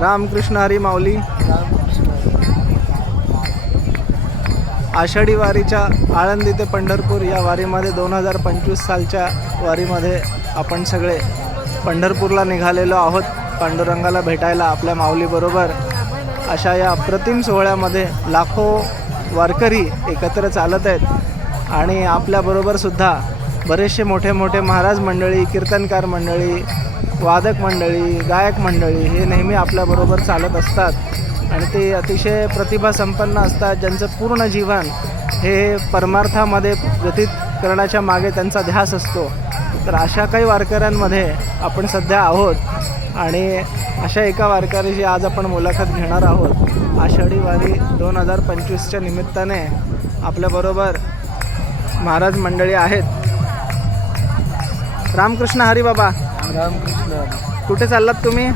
रामकृष्ण हरी माऊली. आषाढी वारीच्या आळंदी ते पंढरपूर या वारीमध्ये दोन हजार पंचवीस सालच्या वारीमध्ये आपण सगळे पंढरपूरला निघालेलो आहोत. पांडुरंगाला भेटायला आपल्या माऊलीबरोबर अशा या अप्रतिम सोहळ्यामध्ये लाखो वारकरी एकत्र चालत आहेत. आणि आपल्याबरोबरसुद्धा बरेचसे मोठे मोठे महाराज मंडळी कीर्तनकार मंडळी वादक मंडळी गायक मंडळी हे नेहमी आपल्याबरोबर चालत असतात. आणि ते अतिशय प्रतिभा संपन्न असतात. ज्यांचं पूर्ण जीवन हे परमार्थामध्ये व्यतीत करण्याच्या मागे त्यांचा ध्यास असतो. तर अशा काही वारकऱ्यांमध्ये आपण सध्या आहोत. आणि अशा एका वारकऱ्याची आज आपण मुलाखत घेणार आहोत. आषाढी वारी दोन हजार पंचवीसच्या निमित्ताने आपल्याबरोबर महाराज मंडळी आहेत. रामकृष्ण हरी बाबा रामकृष्ण. कुठे चाललात तुम्ही?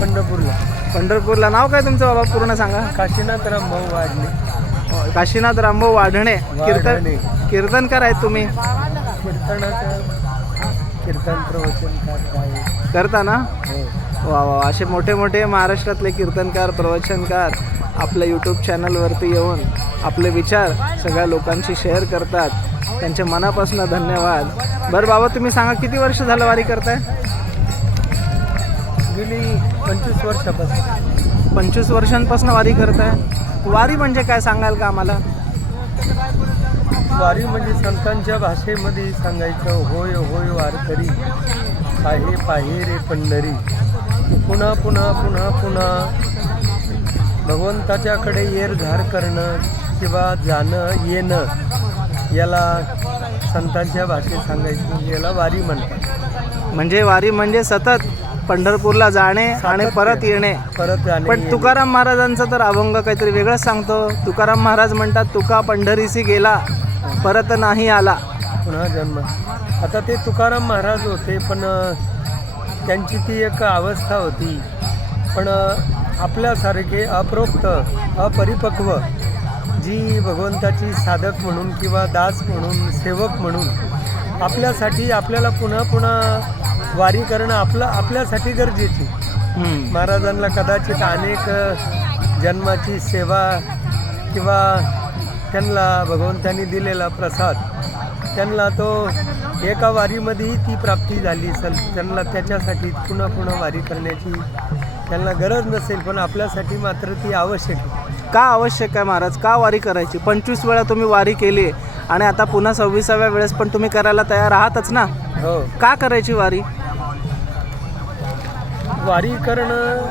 पंढरपूरला. पंढरपूरला. नाव काय तुमचं बाबा? पूर्ण सांगा. काशीनाथ रामभाऊ वाढले. काशीनाथ रामभाऊ वाढणे. कीर्तन वाढणे. कीर्तनकार आहेत तुम्ही? कीर्तनाचं कीर्तन प्रवचनकार आहे. करता ना? हो. वा वा असे मोठे मोठे महाराष्ट्रातले कीर्तनकार प्रवचनकार. आपल्या यूट्यूब चॅनलवरती येऊन आपले विचार सगळ्या लोकांशी शेअर करतात. त्यांच्या मनापासून धन्यवाद. बरं बाबा तुम्ही सांगा किती वर्ष झालं वारी करताय? गेली पंचवीस वर्षापासून. पंचवीस वर्षांपासून वारी करताय. वारी म्हणजे काय सांगाल का आम्हाला? वारी म्हणजे संतांच्या भाषेमध्ये सांगायचं होय होय वारकरी पाहे पाहे रे पंढरी. पुन्हा पुन्हा पुन्हा पुन्हा भगवंताच्याकडे येरझार करणं किंवा जाणं येणं याला संतांच्या भाषेत सांगायचं. याला वारी म्हणतात. म्हणजे वारी म्हणजे सतत पंढरपूरला जाणे आणि. परत येणे. परत जाणे पण. तुकाराम महाराजांचं तर अभंग काहीतरी वेगळंच सांगतो. तुकाराम महाराज म्हणतात तुका पंढरीसी गेला परत नाही आला. पुन्हा जन्म. आता ते तुकाराम महाराज होते पण त्यांची ती एक अवस्था होती. पण आपल्यासारखे अप्रोक्त अपरिपक्व जी भगवंताची साधक म्हणून किंवा दास म्हणून सेवक म्हणून आपल्यासाठी आपल्याला पुन्हा पुन्हा वारी करणं आपलं आपल्यासाठी गरजेची. महाराजांना कदाचित अनेक जन्माची सेवा किंवा त्यांना भगवंतांनी दिलेला प्रसाद त्यांना तो एका वारीमध्येही ती प्राप्ती झाली असेल त्यांना त्याच्यासाठी पुन्हा पुन्हा वारी करण्याची त्यांना गरज नसेल पण आपल्यासाठी मात्र ती आवश्यक आहे. का आवश्यक आहे महाराज? का वारी करायची? पंचवीस वेळा तुम्ही वारी केली आणि आता पुन्हा सव्वीसाव्या वेळेस पण तुम्ही करायला तयार आहातच ना? हो. का करायची वारी? वारी करणं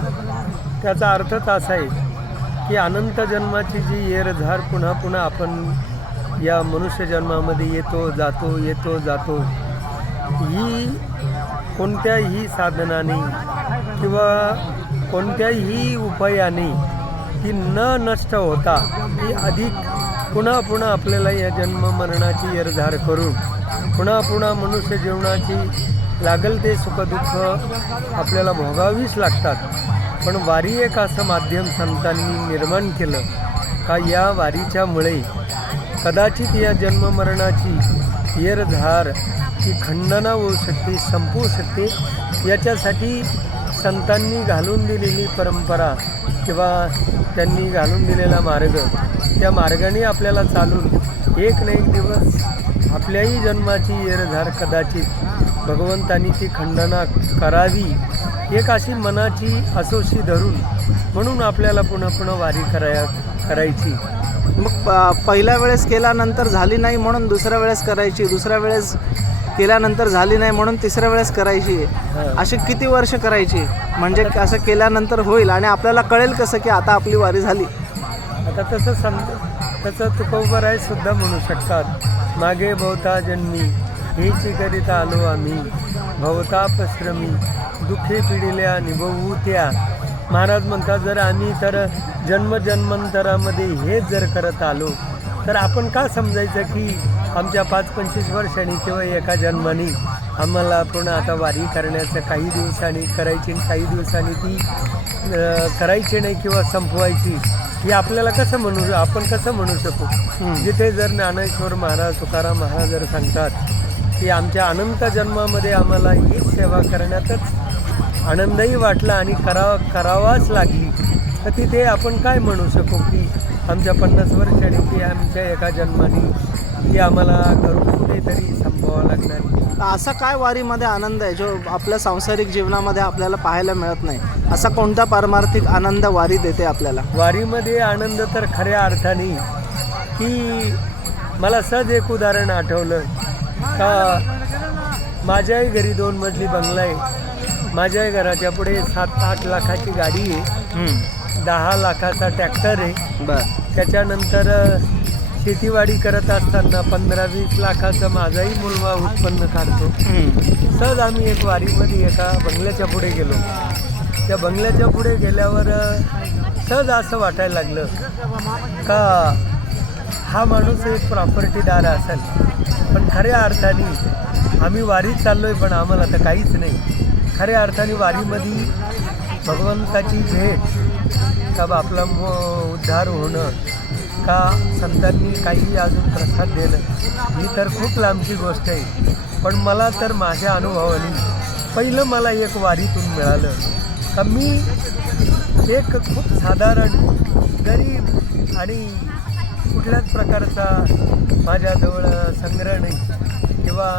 त्याचा अर्थच असा आहे की अनंत जन्माची जी येरझार पुन्हा पुन्हा आपण या मनुष्य जन्मामध्ये येतो जातो येतो जातो ही कोणत्याही साधनाने किंवा कोणत्याही उपायाने ती न नष्ट होता ती अधिक पुन्हा पुन्हा आपल्याला या जन्म मरणाची येरझार करून पुन्हा पुन्हा मनुष्य जीवनाची लागल ते सुखदुःख आपल्याला भोगावीच लागतात. पण वारी एक असं माध्यम संतांनी निर्माण केलं का या वारीच्यामुळे कदाचित या जन्ममरणाची येरधार ती खंडना होऊ शकते संपवू शकते याच्यासाठी संतांनी घालून दिलेली परंपरा किंवा त्यांनी घालून दिलेला मार्ग त्या मार्गाने आपल्याला चालून एक ना एक दिवस आपल्याही जन्माची येरधार कदाचित भगवंतानी ती खंडना करावी एक अशी मनाची असोशी धरून म्हणून आपल्याला पुन्हा पुन्हा वारी कराया करायची. मग प- पहिल्या वेळेस केल्यानंतर झाली नाही म्हणून दुसऱ्या वेळेस करायची दुसऱ्या वेळेस केल्यानंतर झाली नाही म्हणून तिसऱ्या वेळेस करायची. अशी किती वर्ष करायची? म्हणजे असं केल्यानंतर होईल आणि आपल्याला कळेल कसं की आता आपली वारी झाली. आता तसं सम तसं तुकोबराय सुद्धा म्हणू शकतात. मागे भवता जन्मी हेची करीता आलो आम्ही. भवतापश्रमी दुःखे पिढील्या निभवू त्या. महाराज म्हणतात जर आम्ही तर जन्मजन्मांतरामध्ये हेच जर करत आलो तर आपण का समजायचं की आमच्या पाच पंचवीस वर्षांनी किंवा एका जन्मानी आम्हाला पुन्हा आता वारी करण्याचं काही दिवसांनी करायची आणि काही दिवसांनी ती करायची नाही किंवा संपवायची ही आपल्याला कसं म्हणू आपण कसं म्हणू शकू. जिथे जर ज्ञानेश्वर महाराज तुकाराम महाराज जर सांगतात की आमच्या अनंत जन्मामध्ये आम्हाला हीच सेवा करण्यातच आनंदही वाटला आणि करा करावाच लागली तर तिथे आपण काय म्हणू शकू की आमच्या पन्नास वर्षांनी की आमच्या एका जन्माने ती आम्हाला करून कुठेतरी संपवावं लागणार. असा काय वारीमध्ये आनंद आहे जो आपल्या सांसारिक जीवनामध्ये आपल्याला पाहायला मिळत नाही? असा कोणता पारमार्थिक आनंद वारी देते आपल्याला? वारीमध्ये आनंद तर खऱ्या अर्थाने की मला सहज एक उदाहरण आठवलं. का माझ्याही घरी दोन मजली बंगला आहे. माझ्याही घराच्या पुढे सात आठ लाखाची गाडी आहे. दहा लाखाचा ट्रॅक्टर आहे. बर. त्याच्यानंतर अ, शेतीवाडी करत असताना पंधरा वीस लाखाचं माझाही मुलगा उत्पन्न काढतो. सहज आम्ही एक वारीमध्ये एका बंगल्याच्या पुढे गेलो. त्या बंगल्याच्या पुढे गेल्यावर अ, सहज असं वाटायला लागलं का हा माणूस एक प्रॉपर्टीदार असेल. पण खऱ्या अर्थाने आम्ही वारीत चाललोय पण आम्हाला तर काहीच नाही. खऱ्या अर्थाने वारीमध्ये भगवंताची भेट का आपला उद्धार होणं का संतांनी काही अजून प्रसाद देणं ही तर खूप लांबची गोष्ट आहे. पण मला तर माझ्या अनुभवाने पहिलं मला एक वारीतून मिळालं. का मी एक खूप साधारण गरीब आणि कुठल्याच प्रकारचा माझ्याजवळ संग्रह नाही किंवा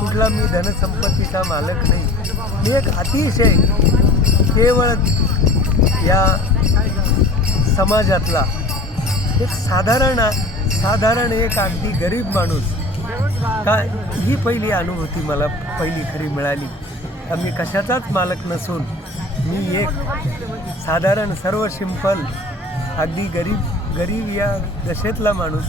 कुठला मी धनसंपत्तीचा मालक नाही. मी एक अतिशय केवळ या समाजातला. एक साधारण साधारण एक अगदी गरीब माणूस. का ही पहिली अनुभूती मला पहिली खरी मिळाली. मी कशाचाच मालक नसून मी एक साधारण सर्व सिंपल अगदी गरीब गरीब या दशेतला माणूस.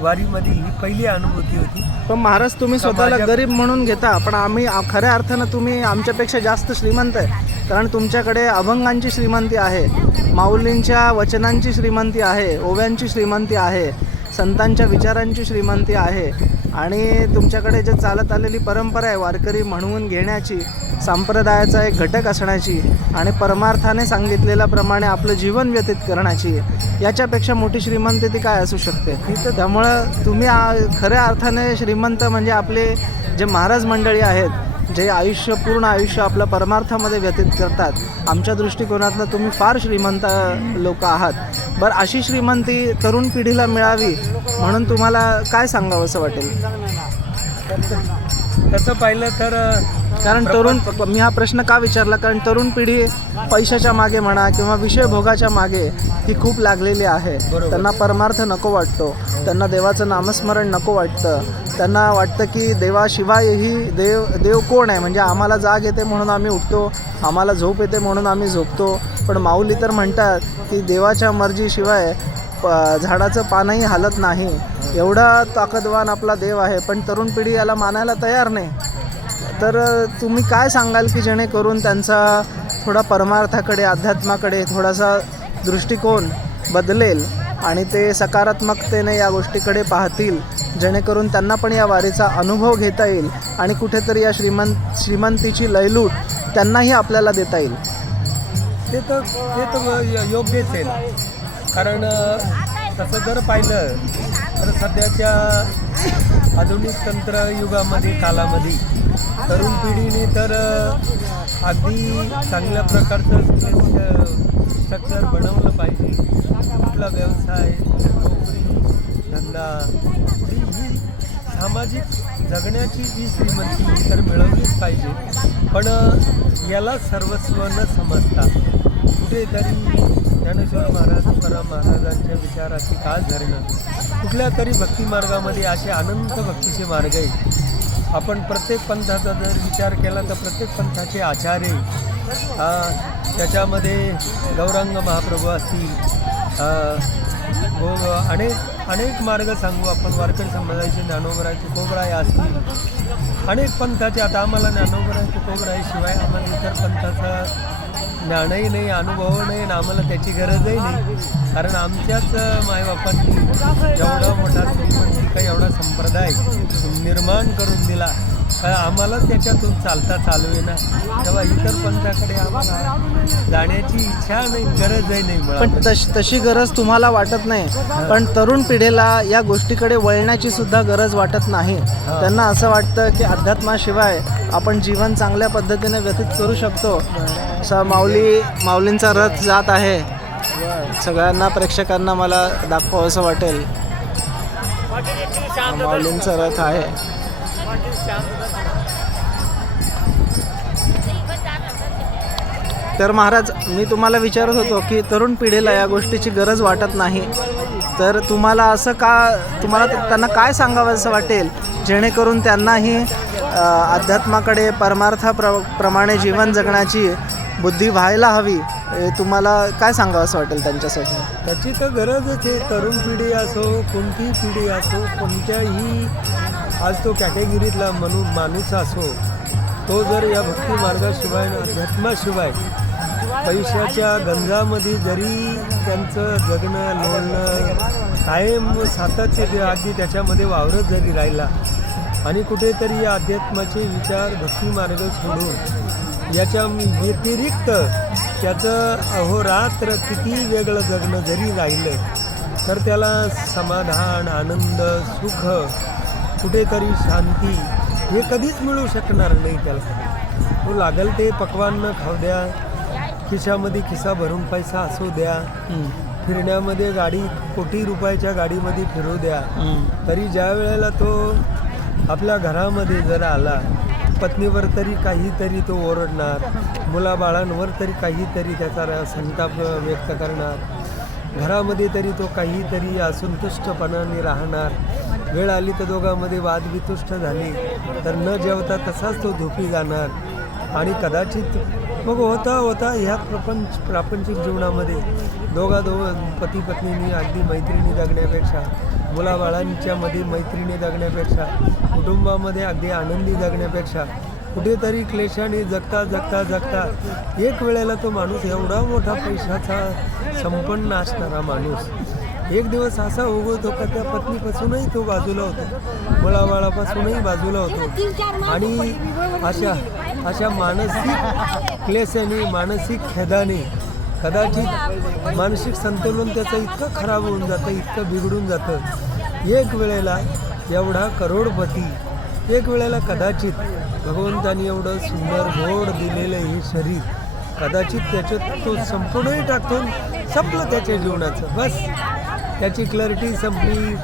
वारीमध्ये ही पहिली अनुभूती होती पण महाराज तुम्ही स्वतःला गरीब म्हणून घेता पण आम्ही आ- खऱ्या अर्थानं तुम्ही आमच्यापेक्षा जास्त श्रीमंत आहे कारण तुमच्याकडे अभंगांची श्रीमंती आहे माऊलींच्या वचनांची श्रीमंती आहे ओव्यांची श्रीमंती आहे संतांच्या विचारांची श्रीमंती आहे आणि तुमच्याकडे जे चालत आलेली परंपरा आहे वारकरी म्हणवून घेण्याची संप्रदायाचा एक घटक असण्याची आणि परमार्थाने सांगितलेल्याप्रमाणे आपलं जीवन व्यतीत करण्याची याच्यापेक्षा मोठी श्रीमंती ती काय असू शकते? त्यामुळं तुम्ही आ- खऱ्या अर्थाने श्रीमंत म्हणजे आपले जे महाराज मंडळी आहेत जे आयुष्य पूर्ण आयुष्य आपलं परमार्थामध्ये व्यतीत करतात आमच्या दृष्टिकोनातनं तुम्ही फार श्रीमंत लोक आहात. बरं अशी श्रीमंती तरुण पिढीला मिळावी म्हणून तुम्हाला काय सांगावं असं वाटेल? तसं पाहिलं तर कारण तरुण मी हा प्रश्न का विचारला? कारण तरुण पिढी पैशाच्या मागे म्हणा किंवा विषय भोगाच्या मागे ही खूप लागलेली आहे. त्यांना परमार्थ नको वाटतो. त्यांना देवाचं नामस्मरण नको वाटतं. त्यांना वाटतं की देवाशिवायही देव देव कोण आहे? म्हणजे आम्हाला जाग येते म्हणून आम्ही उठतो. आम्हाला झोप येते म्हणून आम्ही झोपतो. पण माऊली तर म्हणतात की देवाच्या मर्जीशिवाय प झाडाचं पानही हालत नाही. एवढा ताकदवान आपला देव आहे. पण तरुण पिढी याला मानायला तयार नाही. तर तुम्ही काय सांगाल की जेणेकरून त्यांचा थोडा परमार्थाकडे अध्यात्माकडे थोडासा दृष्टिकोन बदलेल आणि ते सकारात्मकतेने या गोष्टीकडे पाहतील जेणेकरून त्यांना पण या वारीचा अनुभव घेता येईल आणि कुठेतरी या श्रीमंत श्रीमंतीची लयलूट त्यांनाही आपल्याला देता येईल? ते तर ते तर योग्य योग्यच आहे. कारण तसं जर पाहिलं तर सध्याच्या आधुनिक तंत्रयुगामध्ये कालामध्ये तरुण पिढीने तर अगदी चांगल्या प्रकारचं स्ट्रक्चर बनवलं पाहिजे. कुठला व्यवसाय नोकरी धंदा. ही ही सामाजिक जगण्याची जी श्रीमंती ही तर मिळवलीच पाहिजे. पण याला सर्वस्व न समजता. कुठेतरी ज्ञानेश्वर महाराज तुकाराम महाराजांच्या विचाराची कास धरणं. कुठल्या तरी भक्तिमार्गामध्ये असे अनंत भक्तीचे मार्ग आहेत. आपण प्रत्येक पंथाचा जर विचार केला तर प्रत्येक पंथाचे आचार्य त्याच्यामध्ये गौरांग महाप्रभू असतील. अ, अनेक अनेक मार्ग सांगू आपण. वारकरी समाजाचे ज्ञानोबरायचे कोबराय असतील. अनेक पंथाचे. आता आम्हाला ज्ञानोबरायचे कोबराय शिवाय आम्हाला इतर पंथाचा ज्ञानही नाही अनुभव नाही आणि आम्हाला त्याची गरजही नाही. कारण आमच्याच मायबापांनी एवढा मोठा श्रीमंतिका एवढा संप्रदाय निर्माण करून दिला. कारण आम्हाला त्याच्यातून चालता चालू ना तेव्हा इतर पंथाकडे आम्हाला जाण्याची इच्छा नाही गरजही नाही पण तश तशी गरज तुम्हाला वाटत नाही. पण तरुण पिढीला या गोष्टीकडे वळण्याची सुद्धा गरज वाटत नाही. त्यांना असं वाटतं की अध्यात्माशिवाय आपण जीवन चांगल्या पद्धतीने व्यतीत करू शकतो. असा माऊली माऊलींचा रथ जात आहे. सगळ्यांना प्रेक्षकांना मला दाखवावं असं वाटेल. माऊलींचा रथ आहे. तर महाराज मी तुम्हाला विचारत होतो की तरुण पिढीला या गोष्टीची गरज वाटत नाही. तर तुम्हाला असं का तुम्हाला त्यांना काय सांगावं असं वाटेल? जेणेकरून त्यांनाही अध्यात्माकडे परमार्था प्र प्रमाणे जीवन जगण्याची बुद्धी व्हायला हवी तुम्हाला काय सांगावं असं वाटेल त्यांच्यासाठी? त्याची तर गरजच आहे तरुण पिढी असो कोणतीही पिढी असो कोणत्याही आज तो कॅटेगरीतला म्हणून माणूस असो तो जर या भक्ती मार्गाशिवाय अध्यात्माशिवाय पैशाच्या गंजामध्ये जरी त्यांचं जगणं लोळणं कायम सातत्य जे अगदी त्याच्यामध्ये वावरत जरी राहिला आणि कुठेतरी या अध्यात्माचे विचार भक्ती मार्ग सोडून याच्या व्यतिरिक्त त्याचं अहोरात्र किती वेगळं जगणं जरी राहिलं तर त्याला समाधान आनंद सुख कुठेतरी शांती हे कधीच मिळू शकणार नाही त्याला. तो लागल ते पक्वान्न खाऊ द्या खिशामध्ये खिसा भरून पैसा असू द्या फिरण्यामध्ये गाडी कोटी रुपयाच्या गाडीमध्ये फिरू द्या. तरी ज्या वेळेला तो आपल्या घरामध्ये जर आला पत्नीवर तरी काहीतरी तो ओरडणार मुलाबाळांवर तरी काहीतरी त्याचा र- संताप व्यक्त करणार. घरामध्ये तरी तो काहीतरी असंतुष्टपणाने राहणार. वेळ आली तर दोघांमध्ये वादवितुष्ट झाली तर न जेवता तसाच तो झोपी जाणार. आणि कदाचित मग होता होता ह्या प्रपंच प्रापंचिक जीवनामध्ये दोघा दो पती पत्नीनी अगदी मैत्रिणी जगण्यापेक्षा मुलाबाळांच्या मध्ये मैत्रिणी जगण्यापेक्षा कुटुंबामध्ये अगदी आनंदी जगण्यापेक्षा कुठेतरी क्लेशाने जगता जगता जगता एक वेळेला तो माणूस एवढा मोठा पैशाचा संपन्न असणारा माणूस. एक दिवस असा उगवतो का त्या पत्नीपासूनही तो बाजूला होतो. मुलाबाळापासूनही बाजूला होतो. आणि अशा अशा मानसिक क्लेशाने मानसिक खेदाने कदाचित मानसिक संतुलन त्याचं इतकं खराब होऊन जातं इतकं बिघडून जातं. एक वेळेला एवढा करोडपती एक वेळेला कदाचित भगवंतानी एवढं सुंदर गोड दिलेलं हे शरीर कदाचित त्याच्यात तो संपूर्णही टाकून संपलं त्याच्या जीवनाचं. बस त्याची क्लॅरिटी संपली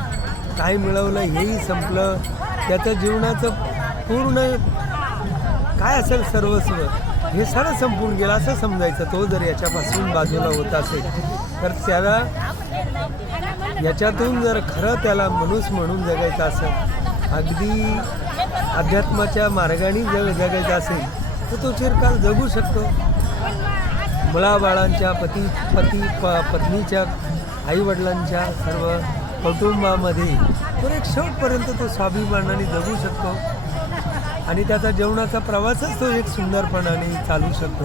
काय मिळवलं हेही संपलं. त्याचं जीवनाचं पूर्ण काय असेल सर्वस्व? हे सारं संपून गेलं असं समजायचं. तो जर याच्यापासून बाजूला होत असेल तर त्याला याच्यातून जर खरं त्याला मनुष्य म्हणून जगायचं असेल अगदी अध्यात्माच्या मार्गाने जग जगायचं असेल तर तो चिरकाल जगू शकतो. मुलाबाळांच्या पती पती प पत्नीच्या आईवडिलांच्या सर्व कुटुंबामध्ये तो एक शेवटपर्यंत तो स्वाभिमानाने जगू शकतो. आणि त्याचा जेवणाचा प्रवासच तो एक सुंदरपणाने चालू शकतो.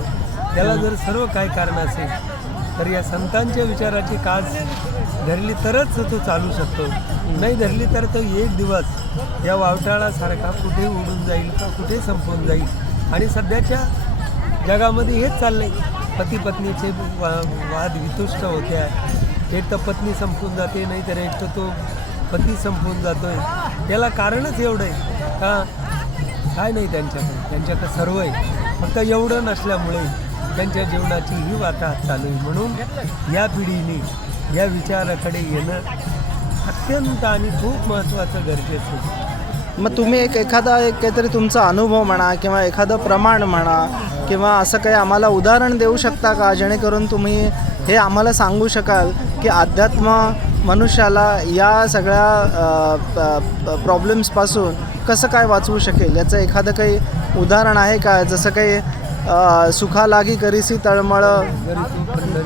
त्याला जर सर्व काय कारण असेल तर या संतांच्या विचाराची कास धरली तरच तो चालू शकतो. नाही धरली तर तो एक दिवस या वावटाळासारखा कुठे उडून जाईल का कुठे संपून जाईल? आणि सध्याच्या जगामध्ये हेच चाललंय. पती पत्नीचे वा वाद वितुष्ट होते आहे. एक तर पत्नी संपून जाते नाही तर एक तर तो पती संपून जातोय. याला कारणच एवढं आहे. का? काय नाही त्यांच्याकडे. त्यांच्याकडे सर्व आहे. फक्त एवढं नसल्यामुळे त्यांच्या जीवनाची ही वाताहत चालू आहे. म्हणून या पिढीने या विचाराकडे येणं अत्यंत आणि खूप महत्त्वाचं गरजेचं आहे. मग तुम्ही एक एखादा एक काहीतरी तुमचा अनुभव म्हणा किंवा एखादं प्रमाण म्हणा किंवा असं काही आम्हाला उदाहरण देऊ शकता का? जेणेकरून तुम्ही हे आम्हाला सांगू शकाल की अध्यात्म मनुष्याला या सगळ्या प्रॉब्लेम्सपासून कसं काय वाचवू शकेल? याचं एखादं काही उदाहरण आहे का? जसं काही सुखालागी सुखा लागी करीसी तळमळ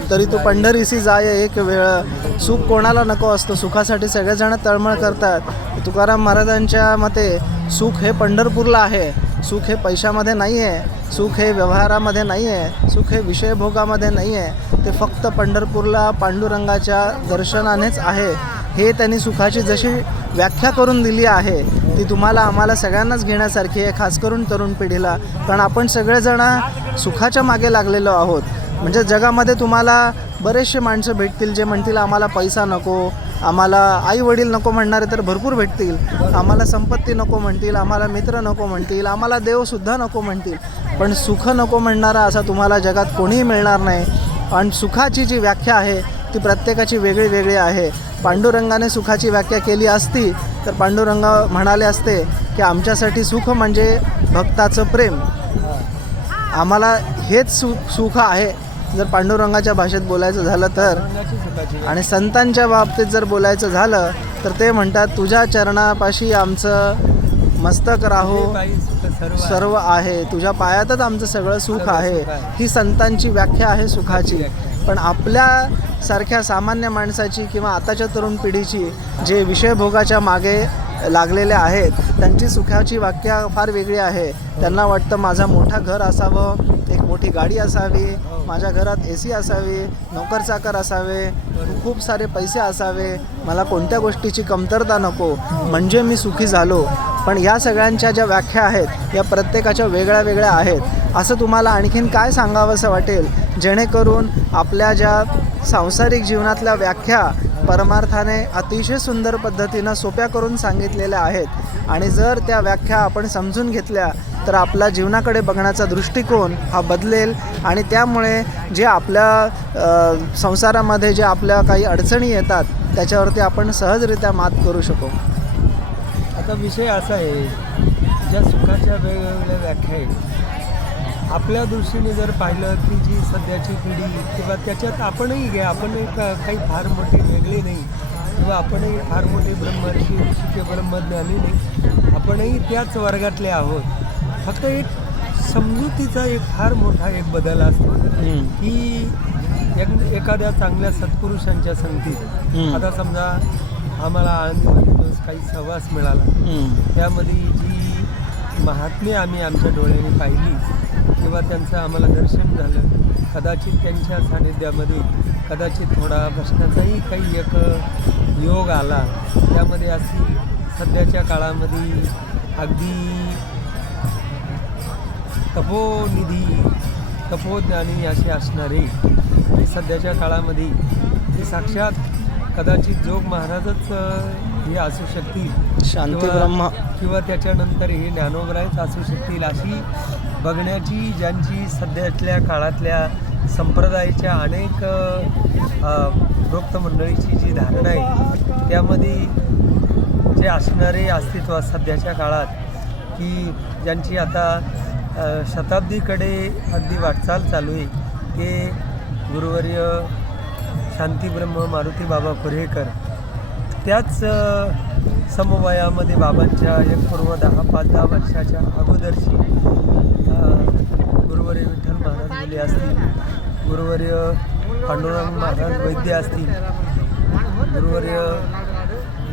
तरी तू पंढरीसी जाय एक वेळ. सुख कोणाला नको असतो? सुखासाठी सगळेजण तळमळ करतात. तुकाराम महाराजांच्या मते सुख हे पंढरपूरला आहे. सुख हे पैशामध्ये नाही आहे सुख हे व्यवहारामध्ये नाही आहे सुख हे विषयभोगामध्ये नाही आहे ते फक्त पंढरपूरला पांडुरंगाच्या दर्शनानेच आहे. हे त्यांनी सुखाची जशी व्याख्या करून दिली आहे ती तुम्हाला आम्हाला सगळ्यांनाच घेण्यासारखी आहे खास करून तरुण पिढीला. कारण आपण सगळेजण सुखाच्या मागे लागलेलो आहोत. म्हणजे जगामध्ये तुम्हाला बरेचसे माणसं भेटतील जे म्हणतील आम्हाला पैसा नको आम्हाला आई वडील नको म्हणणारे तर भरपूर भेटतील. आम्हाला संपत्ती नको म्हणतील आम्हाला मित्र नको म्हणतील आम्हाला देवसुद्धा नको म्हणतील. पण सुख नको म्हणणारा असा तुम्हाला जगात कोणीही मिळणार नाही. आणि सुखाची जी व्याख्या आहे ती प्रत्येकाची वेगळी वेगळी आहे. पांडुरंगाने सुखाची व्याख्या केली असती तर पांडुरंग म्हणाले असते की आमच्यासाठी सुख म्हणजे भक्ताचं प्रेम. आम्हाला हेच सु सुख आहे. जर पांडुरंगाच्या भाषेत बोलायचं झालं तर आणि संतांच्या बाबतीत जर बोलायचं झालं तर ते म्हणतात तुझ्या चरणापाशी आमचं मस्तक राहो. सर्व आहे. तुझ्या पायातच आमचं सगळं सुख आहे. ही संतांची व्याख्या आहे सुखाची. पण आपल्या सारख्या सामान्य माणसाची किंवा आताच्या तरुण पिढीची जे विषयभोगाच्या मागे लागलेले आहेत त्यांची सुखाची वाक्य फार वेगळी आहे. त्यांना वाटतं माझा मोठा घर असावं एक मोठी गाडी असावी माझ्या घरात ए सी असावी नोकरचाकर असावे खूप सारे पैसे असावे. मला कोणत्या गोष्टीची कमतरता नको. म्हणजे मी सुखी झालो. पण या सगळ्यांच्या ज्या व्याख्या आहेत या प्रत्येकाच्या वेगळ्या वेगळ्या आहेत. असं तुम्हाला आणखीन काय सांगावंसं वाटेल? जेणेकरून आपल्या ज्या सांसारिक जीवनातल्या व्याख्या परमार्थाने अतिशय सुंदर पद्धतीनं सोप्या करून सांगितलेल्या आहेत आणि जर त्या व्याख्या आपण समजून घेतल्या तर आपला जीवनाकडे बघण्याचा दृष्टिकोन हा बदलेल आणि त्यामुळे जे आपल्या संसारामध्ये जे आपल्या काही अडचणी येतात त्याच्यावरती आपण सहजरित्या मात करू शकू. आता विषय असा आहे ज्या सुखाच्या वेगवेगळ्या व्याख्या आहेत आपल्या दृष्टीने जर पाहिलं की जी सध्याची पिढी किंवा त्याच्यात आपणही घ्या आपणही का- काही फार मोठी वेगळी नाही किंवा आपणही फार मोठे ब्रह्मर्षी ऋषिके ब्रह्मज्ञानी नाही आपणही त्याच वर्गातले आहोत. फक्त एक समजुतीचा एक फार मोठा एक बदल असतो की एक एखाद्या चांगल्या सत्पुरुषांच्या संगतीत. आता समजा आम्हाला जो काही सहवास मिळाला. त्यामध्ये जी महात्म्य आम्ही आमच्या डोळ्याने पाहिली किंवा त्यांचं आम्हाला दर्शन झालं कदाचित त्यांच्या सानिध्यामध्ये कदाचित थोडा बसण्याचाही काही एक योग आला. त्यामध्ये अशी सध्याच्या काळामध्ये अगदी तपोनिधी तपोज्ञानी असे असणारे हे सध्याच्या काळामध्ये हे साक्षात कदाचित जोग महाराजच हे असू शकतील. शांती किंवा- ब्रह्म. किंवा त्याच्यानंतर हे ज्ञानोबरायच असू शकतील अशी बघण्याची ज्यांची सध्यातल्या काळातल्या संप्रदायाच्या अनेक प्रोक्त मंडळीची जी धारणा आहे त्यामध्ये जे असणारे अस्तित्व सध्याच्या काळात की ज्यांची आता शताब्दीकडे अगदी वाटचाल चालू आहे ते गुरुवर्य शांतीब्रह्म मारुती बाबा कुरेकर त्याच समवयामध्ये बाबांच्या एक पूर्व दहा पाच दहा वर्षाच्या अगोदरची गुरुवर्य विठ्ठल महाराज मुले असतील गुरुवर्य पांडुरंग महाराज वैद्य असतील गुरुवर्य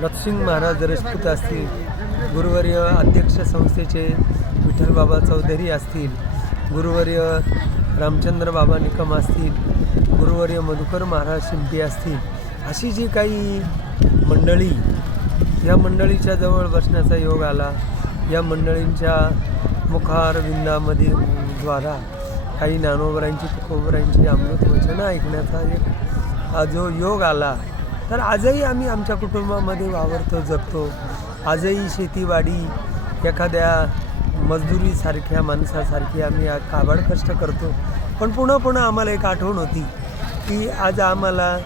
लक्ष्मी महाराज रजपूत असतील गुरुवर्य अध्यक्ष संस्थेचे विठ्ठलबाबा चौधरी असतील गुरुवर्य रामचंद्र बाबा निकम असतील गुरुवर्य मधुकर महाराज शिंपी असतील अशी जी काही मंडळी या मंडळीच्या जवळ बसण्याचा योग आला. या मंडळींच्या मुखारविंदामध्ये द्वारा काही नानोबरांची तुकोबरांची अमृत वचनं ऐकण्याचा एक हा जो योग आला तर आजही आम्ही आमच्या कुटुंबामध्ये वावरतो जगतो आजही शेतीवाडी एखाद्या मजदुरीसारख्या माणसासारखी आम्ही काबाड कष्ट करतो. पण पुन्हा पुन्हा आम्हाला एक आठवण होती. की आज आम्हाला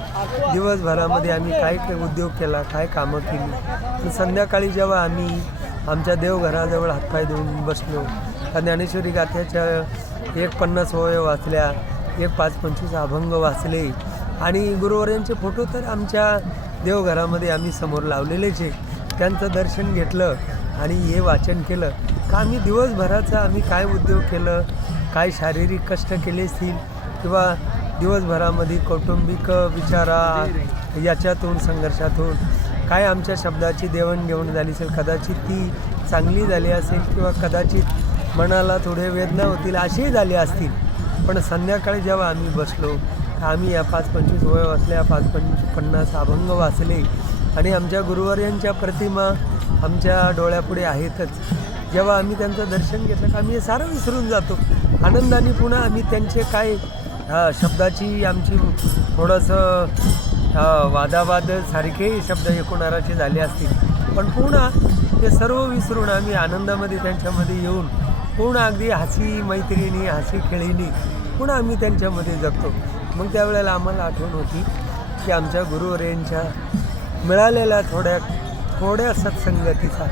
दिवसभरामध्ये आम्ही काय काय उद्योग केला काय कामं केली. आणि संध्याकाळी जेव्हा आम्ही आमच्या देवघराजवळ हातपाय देऊन बसलो त्या ज्ञानेश्वरी गाथ्याच्या एक पन्नास वय वाचल्या एक पाच पंचवीस अभंग वाचले आणि गुरुवर्यांचे फोटो तर आमच्या देवघरामध्ये आम्ही समोर लावलेलेच आहे. त्यांचं दर्शन घेतलं आणि हे वाचन केलं. का आम्ही दिवसभराचं आम्ही काय उद्योग केलं काय शारीरिक कष्ट केले असतील किंवा दिवसभरामध्ये कौटुंबिक विचारा याच्यातून संघर्षातून काय आमच्या शब्दाची देवाणघेवाण झाली असेल? कदाचित ती चांगली झाली असेल किंवा कदाचित मनाला थोडे वेदना होतील अशीही झाली असतील. पण संध्याकाळी जेव्हा आम्ही बसलो आम्ही या पाच पंचवीस वय वाचल्या पाच पंचवीस पन्नास अभंग वाचले आणि आमच्या गुरुवार्यांच्या प्रतिमा आमच्या डोळ्यापुढे आहेतच. जेव्हा आम्ही त्यांचं दर्शन घेतलं का आम्ही हे सारं विसरून जातो. आनंदाने पुन्हा आम्ही त्यांचे काय हा, शब्दाची आमची थोडंसं वादावाद सारखे शब्द एकूणाराचे झाले असतील. पण पुन्हा ते सर्व विसरून आम्ही आनंदामध्ये त्यांच्यामध्ये येऊन पूर्ण अगदी हसी मैत्रिणी हसी खेळीनी पुन्हा आम्ही त्यांच्यामध्ये जगतो. मग त्यावेळेला आम्हाला आठवण होती की आमच्या गुरुवरेंच्या मिळालेल्या थोड्या थोड्या सत्संगतीचा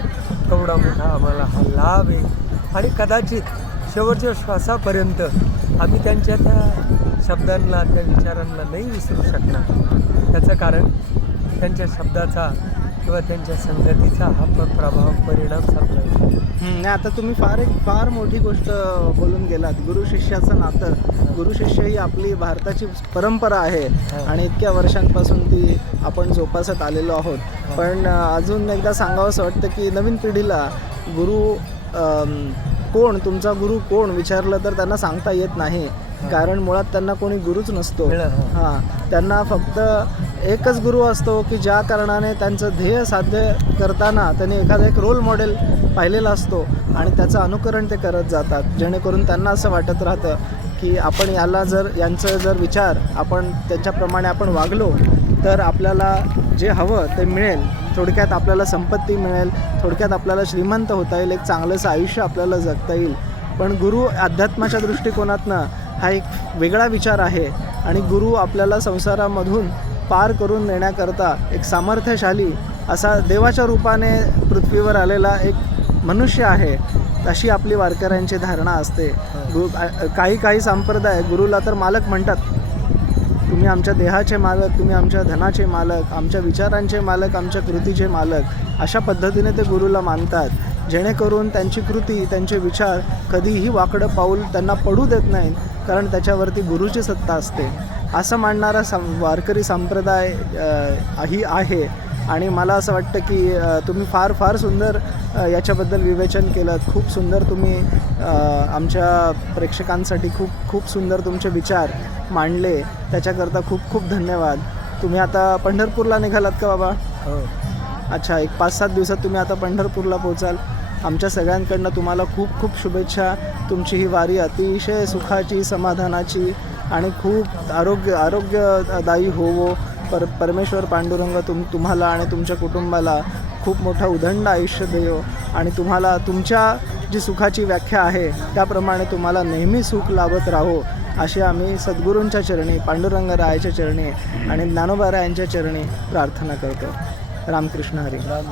तेवढा मोठा आम्हाला हा लाभ आहे. आणि कदाचित शेवटच्या श्वासापर्यंत आम्ही त्यांच्या त्या शब्दांना त्या विचारांना नाही विसरू शकणार. त्याचं कारण त्यांच्या शब्दाचा किंवा त्यांच्या संगतीचा हा पण प्रभाव परिणाम साधला हं, नाही आता तुम्ही फार एक फार मोठी गोष्ट बोलून गेलात. गुरु शिष्याचं नातं. गुरु शिष्य ही आपली भारताची परंपरा आहे. हा. आणि इतक्या वर्षांपासून ती आपण जोपासत आलेलो आहोत. पण अ, अजून एकदा सांगावंसं वाटतं की नवीन पिढीला गुरु कोण तुमचा गुरु कोण विचारलं तर त्यांना सांगता येत नाही. कारण मुळात त्यांना कोणी गुरुच नसतो. हां. त्यांना फक्त एकच गुरु असतो की ज्या कारणाने त्यांचं ध्येय साध्य करताना त्यांनी एखादा एक रोल मॉडेल पाहिलेला असतो आणि त्याचं अनुकरण ते करत जातात. जेणेकरून त्यांना असं वाटत राहतं की आपण याला जर यांचं जर विचार आपण त्यांच्याप्रमाणे आपण वागलो तर आपल्याला जे हवं ते मिळेल. थोडक्यात आपल्याला संपत्ती मिळेल थोडक्यात आपल्याला श्रीमंत होता येईल एक चांगलंसं आयुष्य आपल्याला जगता येईल. पण गुरु अध्यात्माच्या दृष्टिकोनातनं हा एक वेगळा विचार आहे आणि गुरु आपल्याला संसारामधून पार करून नेण्याकरता एक सामर्थ्यशाली असा देवाच्या रूपाने पृथ्वीवर आलेला एक मनुष्य आहे अशी आपली वारकऱ्यांची धारणा असते. गुरु काही काही संप्रदाय गुरुला तर मालक म्हणतात. तुम्ही आमच्या देहाचे मालक तुम्ही आमच्या धनाचे मालक आमच्या विचारांचे मालक आमच्या कृतीचे मालक अशा पद्धतीने ते गुरुला मानतात. जेणेकरून त्यांची कृती त्यांचे विचार कधीही वाकडं पाऊल त्यांना पडू देत नाहीत कारण त्याच्यावरती गुरुची सत्ता असते. असं मानणारा सं वारकरी संप्रदाय ही आहे. आणि मला असं वाटतं की तुम्ही फार फार सुंदर याच्याबद्दल विवेचन केलं. खूप सुंदर तुम्ही आमच्या प्रेक्षकांसाठी खूप खूप सुंदर तुमचे विचार मांडले. त्याच्याकरता खूप खूप धन्यवाद. तुम्ही आता पंढरपूरला निघालात का बाबा? हो. अच्छा एक पाच सात दिवसात तुम्ही आता पंढरपूरला पोचाल आमच्या सगळ्यांकडनं तुम्हाला खूप खूप शुभेच्छा. तुमची ही वारी अतिशय सुखाची समाधानाची आणि खूप आरोग्य आरोग्यदायी होवो. पर परमेश्वर पांडुरंग तुम तुम्हाला आणि तुमच्या कुटुंबाला खूप मोठा उदंड आयुष्य देव आणि तुम्हाला तुमच्या जी सुखाची व्याख्या आहे त्याप्रमाणे तुम्हाला नेहमी सुख लाभत राहो अशी आम्ही सद्गुरूंच्या चरणी पांडुरंग रायाच्या चरणी आणि ज्ञानोबा रायांच्या चरणी प्रार्थना करतो. रामकृष्ण हरी. राम.